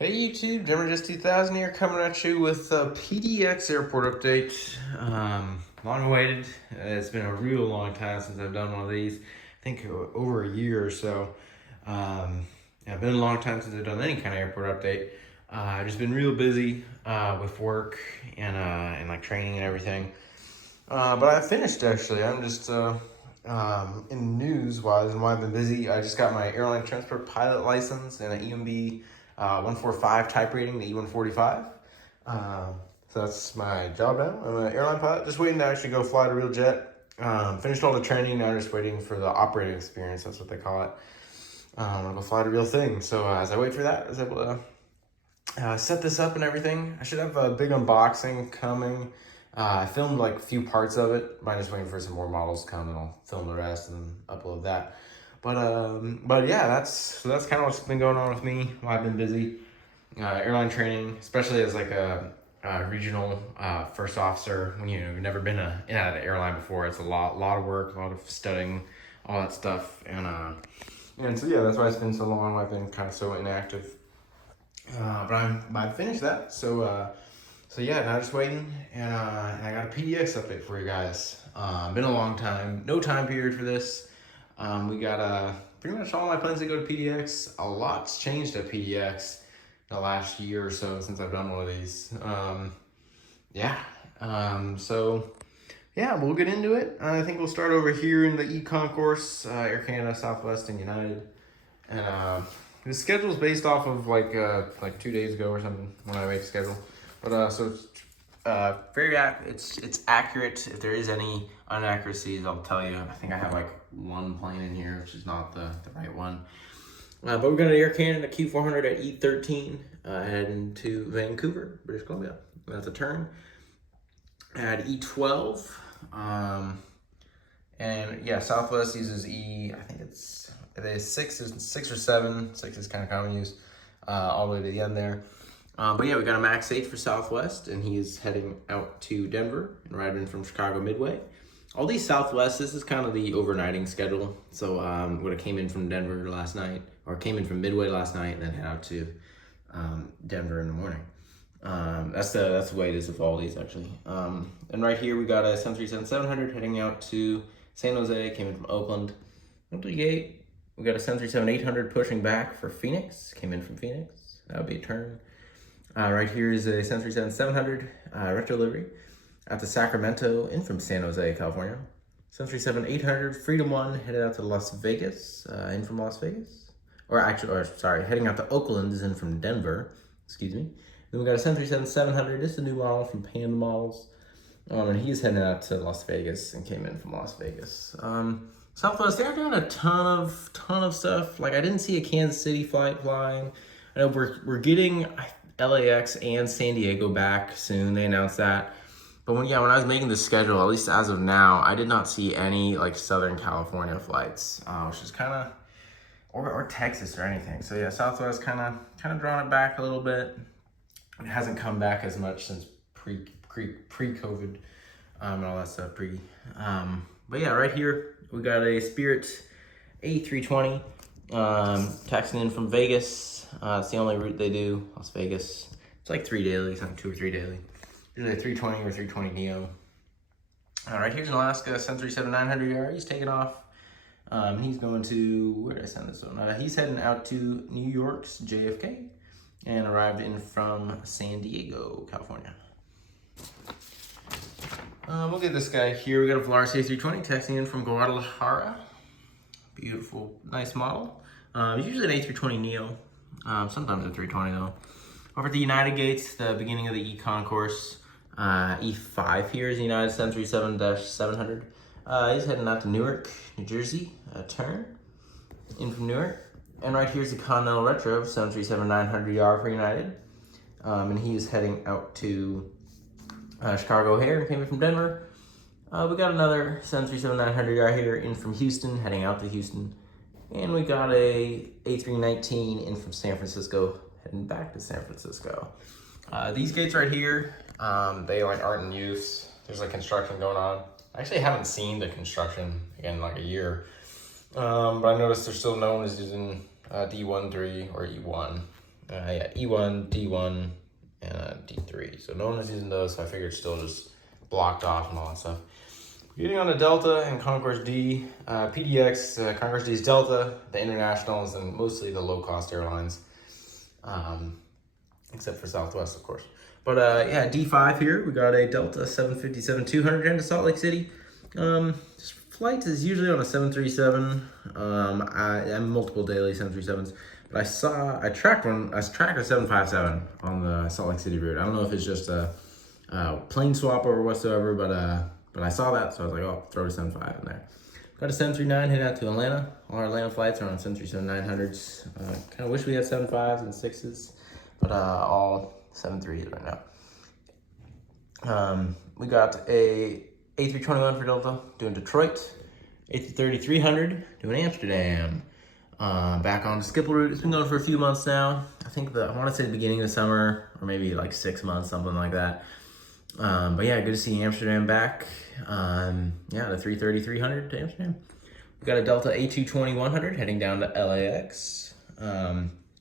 Hey YouTube, Geminijets 2000 here, coming at you with a PDX airport update. Long awaited. It's been a real long time since I've done one of these. I think over a year or so. It's been a long time since I've done any kind of airport update. I've just been real busy with work and like training and everything. But I finished actually. I'm just in news wise and why I've been busy. I just got my airline transport pilot license and an EMB 145 type rating, the E145. So that's my job now. I'm an airline pilot, just waiting to actually go fly a real jet. Finished all the training, now just waiting for the operating experience, that's what they call it. I'm gonna go fly the real thing. So as I wait for that, I was able to set this up and everything. I should have a big unboxing coming. I filmed like a few parts of it. I'm just waiting for some more models to come and I'll film the rest and upload that. But yeah, that's kind of what's been going on with me while I've been busy. Airline training, especially as like a regional first officer, when you've never been in and out of the airline before, it's a lot of work, a lot of studying, all that stuff, and so yeah, that's why it's been so long. I've been kind of so inactive, but I've finished that. So yeah, now just waiting, and I got a PDX update for you guys. Been a long time, no time period for this. We got pretty much all my plans to go to PDX. A lot's changed at PDX the last year or so since I've done one of these. So yeah, we'll get into it. I think we'll start over here in the Concourse, Air Canada, Southwest, and United. And the schedule is based off of like 2 days ago or something when I made the schedule. But so it's it's accurate. If there is any inaccuracies, I'll tell you. I think I have like one plane in here, which is not the right one. But we're going to Air Canada Q400 at E13, heading to Vancouver, British Columbia. That's a turn. At E12, and yeah, Southwest uses I think it's 6 or 7. 6 is kind of common use, all the way to the end there. But yeah, we got a max 8 for Southwest, and he's heading out to Denver and riding from Chicago Midway. All these Southwest, this is kind of the overnighting schedule. So would have came in from Denver last night, or came in from Midway last night, and then head out to Denver in the morning. That's the way it is with all these actually. And right here we got a 737-700 heading out to San Jose, came in from Oakland. Up to the gate, we got a 737-800 pushing back for Phoenix, came in from Phoenix. That would be a turn. Right here is a 737-700 retro livery at the Sacramento in from San Jose, California. 737-800 Freedom 1 headed out to Las Vegas, in from Las Vegas. Heading out to Oakland is in from Denver, excuse me. Then we got a 737-700, this is a new model from Panda Models. And he's heading out to Las Vegas and came in from Las Vegas. Southwest, they're doing a ton of stuff. Like I didn't see a Kansas City flight flying. I know we're getting LAX and San Diego back soon. They announced that. But when I was making the schedule, at least as of now, I did not see any like Southern California flights, which is kind of, or Texas or anything. So yeah, Southwest kind of drawn it back a little bit. It hasn't come back as much since pre-COVID and all that stuff. But yeah, right here we got a Spirit A320 taxiing in from Vegas. It's the only route they do, Las Vegas. It's like 3 daily, something 2 or 3 daily. Usually a 320 or 320 Neo. All right, here's an Alaska 737-900ER. He's taking off. He's going to, where did I send this one? He's heading out to New York's JFK and arrived in from San Diego, California. We'll get this guy here. We got a Volaris A320 taxiing in from Guadalajara. Beautiful, nice model. Usually an A320 Neo. Sometimes a 320 though. Over at the United gates, the beginning of the E-Concourse. E5 here is the United 737-700. He's heading out to Newark, New Jersey, a turn in from Newark. And right here's the Continental Retro 737-900ER for United. And he is heading out to Chicago O'Hare and came in from Denver. We got another 737-900ER here in from Houston, heading out to Houston. And we got a A319 in from San Francisco, heading back to San Francisco. These gates right here, they like aren't in use. There's like construction going on. I actually haven't seen the construction in like a year. But I noticed they're still known as using D13 or E1. Yeah, E1, D1, and D3. So no one is using those, so I figured still just blocked off and all that stuff. Getting on to Delta and Concourse D, PDX, Concourse D is Delta, the internationals, and mostly the low-cost airlines, except for Southwest, of course. But yeah, D5 here, we got a Delta 757-200 into Salt Lake City. This flight is usually on a 737. I have multiple daily 737s, but I tracked a 757 on the Salt Lake City route. I don't know if it's just a plane swap or whatsoever, but I saw that, so I was like, oh, throw a 75 in there. Got a 739 heading out to Atlanta. All our Atlanta flights are on 737-900s. Kind of wish we had 75s and 6s, but all 73s right now. We got a A321 for Delta doing Detroit, A330-300 doing Amsterdam. Back on the Skipple route. It's been going for a few months now. I want to say the beginning of the summer, or maybe like 6 months, something like that. But yeah, good to see Amsterdam back. Yeah, the 330-300 to Amsterdam. We got a Delta A220-100 heading down to LAX.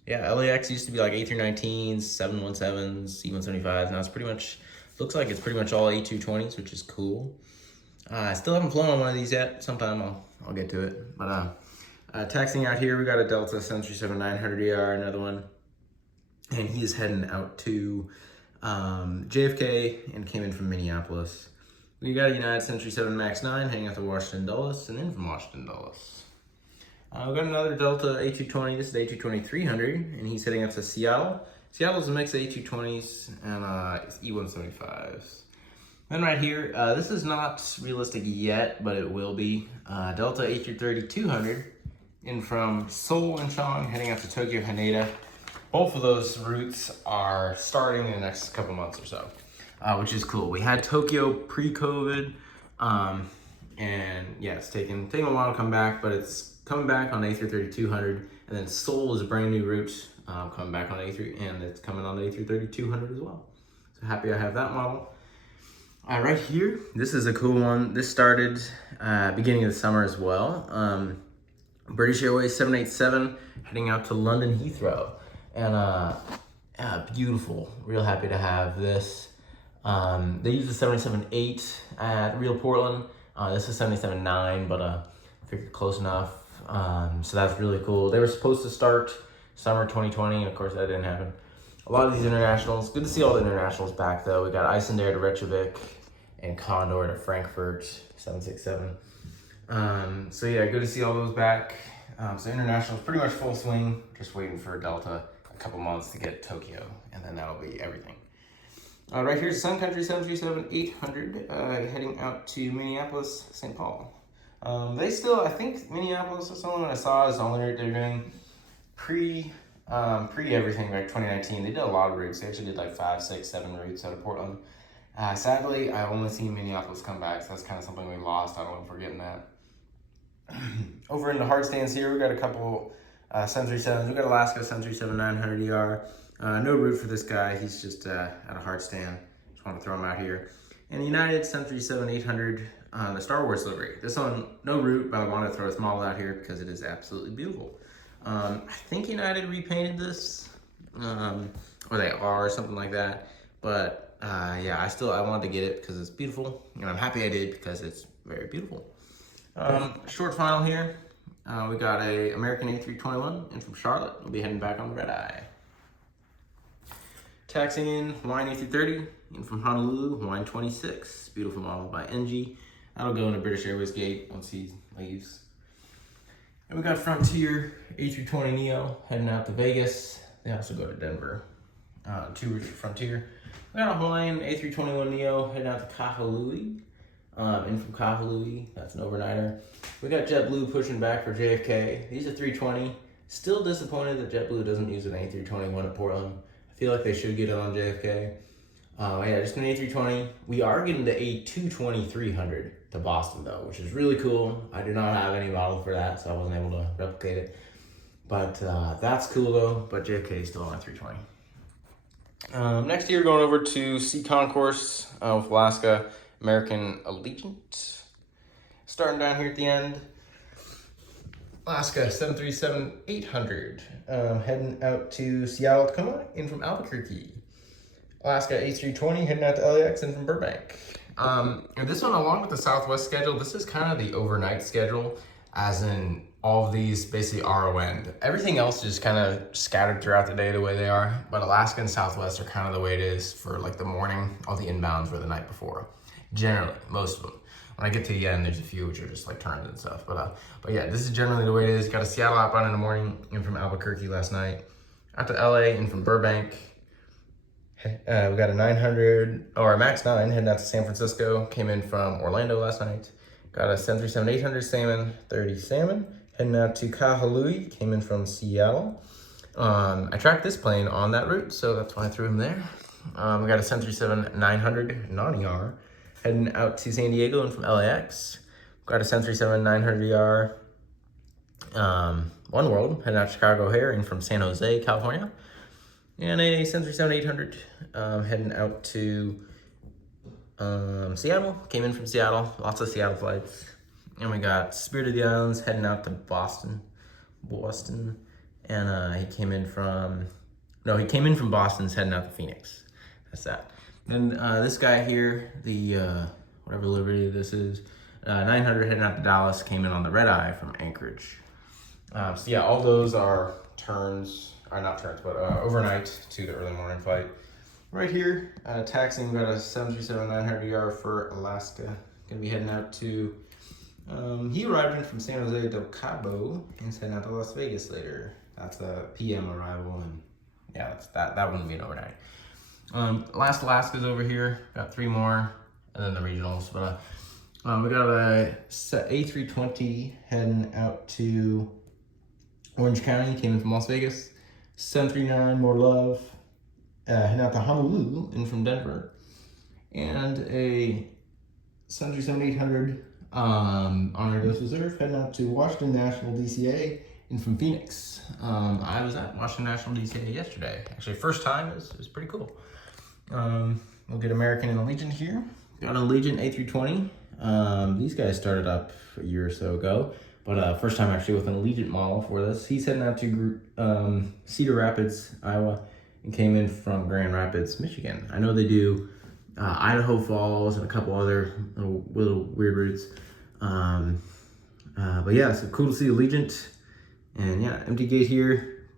Yeah, LAX used to be like A319s, 717s, C175s. Now it's pretty much, looks like it's pretty much all A220s, which is cool. I still haven't flown on one of these yet. Sometime I'll get to it. But taxiing out here, we got a Delta 737-900ER, another one. And he is heading out to JFK and came in from Minneapolis. We got a United 737 MAX 9 heading out to Washington Dulles and in from Washington Dulles. We got another Delta A220. This is the A220-300, and he's heading up to Seattle. Seattle's a mix of A220s and E175s. Then right here, this is not realistic yet, but it will be. Delta A330-200 in from Seoul and Chang heading up to Tokyo Haneda. Both of those routes are starting in the next couple months or so, which is cool. We had Tokyo pre-COVID, and yeah, it's taking a while to come back, but it's coming back on A330-200, and then Seoul is a brand new route coming back on A3, and it's coming on the A330-200 as well. So happy I have that model. Right here, this is a cool one. This started beginning of the summer as well. British Airways 787 heading out to London Heathrow. And yeah, beautiful. Real happy to have this. They use the 787-8 at Real Portland. This is 787-9, but I figured close enough. So that's really cool. They were supposed to start summer 2020, and of course that didn't happen. A lot of these internationals, good to see all the internationals back though. We got Icelandair to Reykjavik and Condor to Frankfurt, 767. So yeah, good to see all those back. So internationals pretty much full swing, just waiting for Delta a couple months to get Tokyo, and then that'll be everything. Right here's Sun Country 737-800 heading out to Minneapolis, St. Paul. They still, I think Minneapolis is the only one I saw is the only route they're doing pre everything, like 2019. They did a lot of routes. They actually did like 5, 6, 7 routes out of Portland. Sadly, I've only seen Minneapolis come back, so that's kind of something we lost. I don't know if we're getting that. Over in the hard stands here, we got a couple 737s. We got Alaska 737-900ER. No route for this guy. He's just at a hard stand. Just want to throw him out here. And the United 737-800, the Star Wars livery. This one, no route, but I want to throw this model out here because it is absolutely beautiful. I think United repainted this, or they are, something like that. But yeah, I wanted to get it because it's beautiful, and I'm happy I did because it's very beautiful. Short final here. We got a American A321 in from Charlotte. We'll be heading back on the red eye. Taxiing in Hawaiian A330 in from Honolulu, Hawaiian 26. Beautiful model by NG. That'll go in a British Airways gate once he leaves. And we got Frontier A320neo heading out to Vegas. They also go to Denver. 2 routes for Frontier. We got a Hawaiian A321neo heading out to Kahului. In from Kahului, that's an overnighter. We got JetBlue pushing back for JFK. These are 320. Still disappointed that JetBlue doesn't use an A321 at Portland. I feel like they should get it on JFK. Yeah, just an A320. We are getting the A220-300 to Boston though, which is really cool. I do not have any model for that, so I wasn't able to replicate it. But that's cool though, but JFK is still on a 320. Next year, going over to C Concourse with Alaska, American Allegiant. Starting down here at the end. Alaska 737-800, heading out to Seattle, Tacoma, in from Albuquerque. Alaska A320, heading out to LAX, in from Burbank. And this one, along with the Southwest schedule, this is kind of the overnight schedule, as in all of these basically RON. Everything else is kind of scattered throughout the day the way they are, but Alaska and Southwest are kind of the way it is for like the morning. All the inbounds were the night before. Generally, most of them. When I get to the end, there's a few which are just like turns and stuff. But yeah, this is generally the way it is. Got a Seattle outbound in the morning, in from Albuquerque last night. Out to LA, in from Burbank. We got a 900, or a MAX 9, heading out to San Francisco. Came in from Orlando last night. Got a 737-800 Salmon, 30 Salmon. Heading out to Kahului, came in from Seattle. I tracked this plane on that route, so that's why I threw him there. We got a 737-900 Non-ER. Heading out to San Diego and from LAX. Got a 737-900ER One World, heading out to Chicago O'Hare and from San Jose, California. And a 737-800 heading out to Seattle. Came in from Seattle, lots of Seattle flights. And we got Spirit of the Islands heading out to Boston. And he came in from Boston's heading out to Phoenix. That's that. Then this guy here, the whatever Liberty this is, 900 heading out to Dallas, came in on the red eye from Anchorage. So yeah, all those are turns, or not turns, but overnight to the early morning flight. Right here, taxiing, we got a 737-900ER for Alaska. Gonna be heading out to, he arrived in from San Jose del Cabo, and he's heading out to Las Vegas later. That's a PM arrival, and yeah, that wouldn't be an overnight. Last Alaska's over here, got 3 more, and then the regionals. But we got a A320 heading out to Orange County, came in from Las Vegas. 739 More Love, heading out to Honolulu, in from Denver. And a 737-800 Honor Ghost Reserve, heading out to Washington National DCA, in from Phoenix. I was at Washington National DCA yesterday. Actually, first time, it was pretty cool. We'll get American and Allegiant here. Got an Allegiant A320. These guys started up a year or so ago, but first time actually with an Allegiant model for this. He's heading out to Cedar Rapids, Iowa, and came in from Grand Rapids, Michigan. I know they do Idaho Falls and a couple other little weird routes. But yeah, so cool to see Allegiant. And yeah, empty gate here.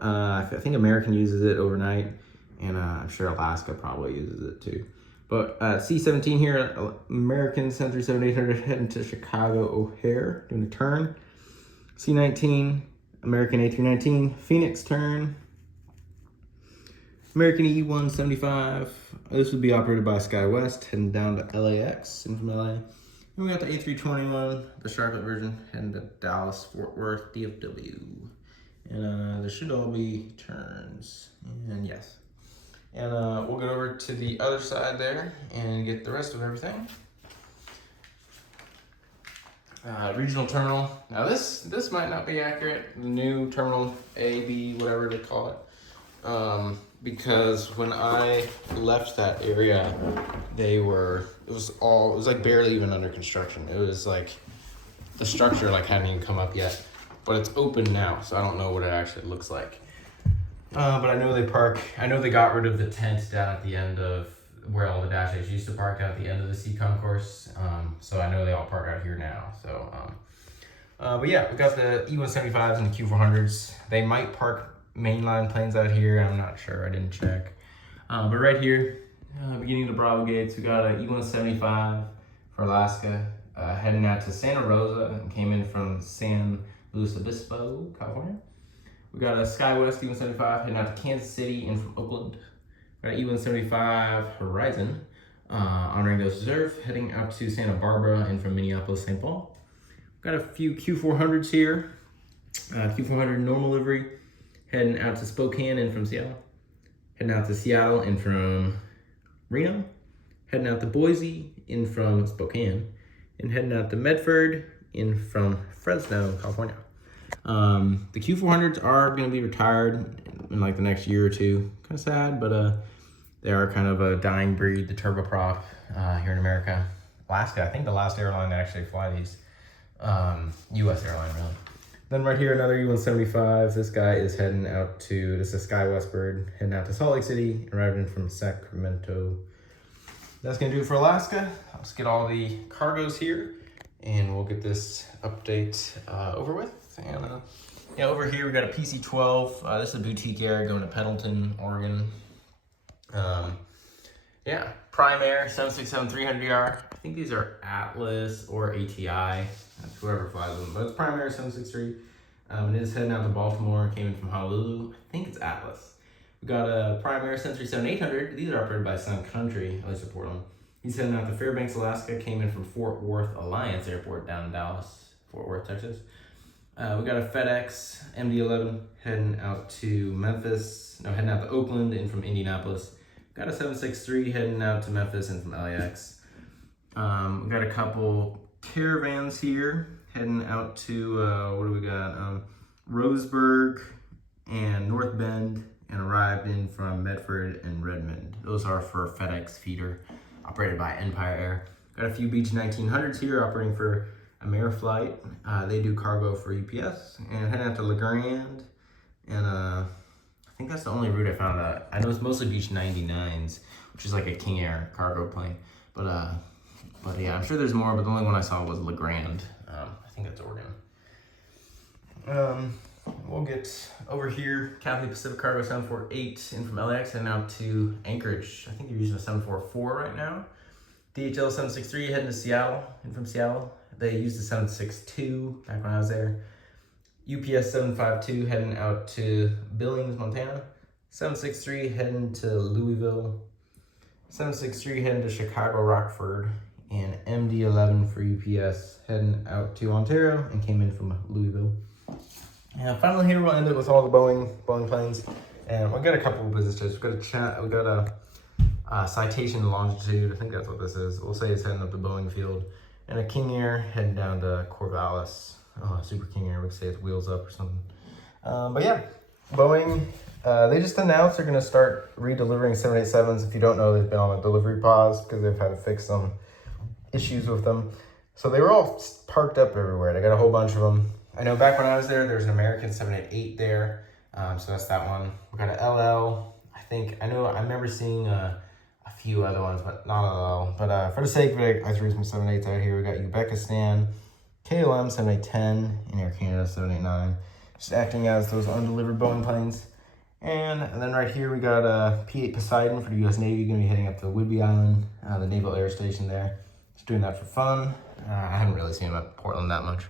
I think American uses it overnight. And I'm sure Alaska probably uses it too. But C-17 here, American 737-800 heading to Chicago O'Hare, doing a turn. C-19, American A319, Phoenix turn. American E-175, this would be operated by SkyWest, heading down to LAX, in from LA. And we got the A321, the Charlotte version, heading to Dallas, Fort Worth, DFW. And there should all be turns, and yes. And we'll get over to the other side there and get the rest of everything. Regional terminal. Now this might not be accurate. The new terminal A, B, whatever they call it. Because when I left that area, it was like barely even under construction. It was like the structure like hadn't even come up yet, but it's open now, so I don't know what it actually looks like. But I know they got rid of the tent down at the end of where all the Dash 8s used to park down at the end of the C concourse. So I know they all park out here now. So, but yeah, we got the E-175s and the Q400s. They might park mainline planes out here. I'm not sure, I didn't check. But right here, beginning of the Bravo gates, we got an E-175 for Alaska, heading out to Santa Rosa, and came in from San Luis Obispo, California. We got a SkyWest E-175 heading out to Kansas City and from Oakland. We got an E-175 Horizon honoring those reserve, heading out to Santa Barbara and from Minneapolis, St. Paul. We got a few Q400s here. Q400 normal livery, heading out to Spokane and from Seattle. Heading out to Seattle and from Reno. Heading out to Boise in from Spokane. And heading out to Medford in from Fresno, California. The Q400s are going to be retired in like the next year or two. Kind of sad, but they are kind of a dying breed, the turboprop here in America. Alaska, I think the last airline to actually fly these, U.S. airline really. Then right here, another E-175. This guy is heading out to, this is a Sky Westbird, heading out to Salt Lake City, arrived in from Sacramento. That's gonna do it for Alaska. Let's get all the cargoes here and we'll get this update over with. And yeah, over here we got a PC-12. This is a boutique air going to Pendleton, Oregon. Yeah, Prime Air 767-300ER. I think these are Atlas or ATI. That's whoever flies them, but it's Prime Air 763. It is heading out to Baltimore. Came in from Honolulu. I think it's Atlas. We got a Prime Air 737-800. These are operated by Sun Country, at least in Portland. He's heading out to Fairbanks, Alaska. Came in from Fort Worth Alliance Airport down in Dallas, Fort Worth, Texas. We got a FedEx MD-11 heading out to Memphis. No, heading out to Oakland in from Indianapolis. Got a 763 heading out to Memphis and from LAX. We got a couple caravans here heading out to, what do we got? Roseburg and North Bend, and arrived in from Medford and Redmond. Those are for FedEx feeder, operated by Empire Air. Got a few Beech 1900s here operating for Ameriflight. They do cargo for UPS, and heading out to La Grande, and I think that's the only route I found out. I know it's mostly Beech 99s, which is like a King Air cargo plane, but yeah, I'm sure there's more, but the only one I saw was La Grande. I think that's Oregon. We'll get over here, Cathay Pacific Cargo 748 in from LAX and out to Anchorage. I think they're using a 744 right now. DHL 763 heading to Seattle, in from Seattle. They used the 762 back when I was there. UPS 752 heading out to Billings, Montana. 763 heading to Louisville. 763 heading to Chicago, Rockford. And MD-11 for UPS heading out to Ontario and came in from Louisville. And finally here we'll end it with all the Boeing planes. And we've got a couple of business jets. We've got a Citation Longitude, I think that's what this is. We'll say it's heading up to Boeing Field. And a King Air heading down to Corvallis. Super King Air, we could say it's wheels up or something. But yeah, Boeing, they just announced they're gonna start redelivering 787s. If you don't know, they've been on a delivery pause because they've had to fix some issues with them. So they were all parked up everywhere. They got a whole bunch of them. I know back when I was there was an American 788 there. So that's that one. We got an LL. I remember seeing a few other ones, but not LL. But for the sake of it, I threw some 788s out here. We got Uzbekistan, KLM 7810, and Air Canada 789. Just acting as those undelivered Boeing planes. And then right here we got a P-8 Poseidon for the U.S. Navy, going to be heading up to Whidbey Island, the Naval Air Station there. Just doing that for fun. I haven't really seen them at Portland that much.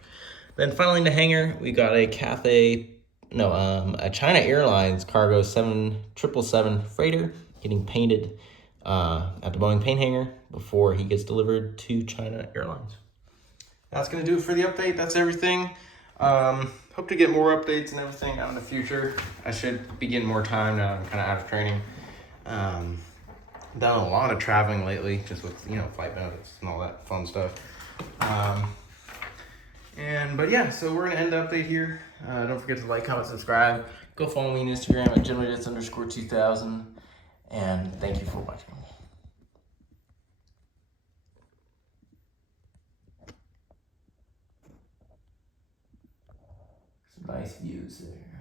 Then finally in the hangar, we got a China Airlines cargo 777 freighter getting painted at the Boeing paint hangar before he gets delivered to China Airlines. That's going to do it for the update. That's everything. Hope to get more updates and everything out in the future. I should be getting more time now. I'm kind of out of training. Done a lot of traveling lately, just with, flight benefits and all that fun stuff. But yeah, so we're gonna end the update here. Don't forget to like, comment, subscribe. Go follow me on Instagram at Geminijets_2000. And thank you for watching. Some nice views there.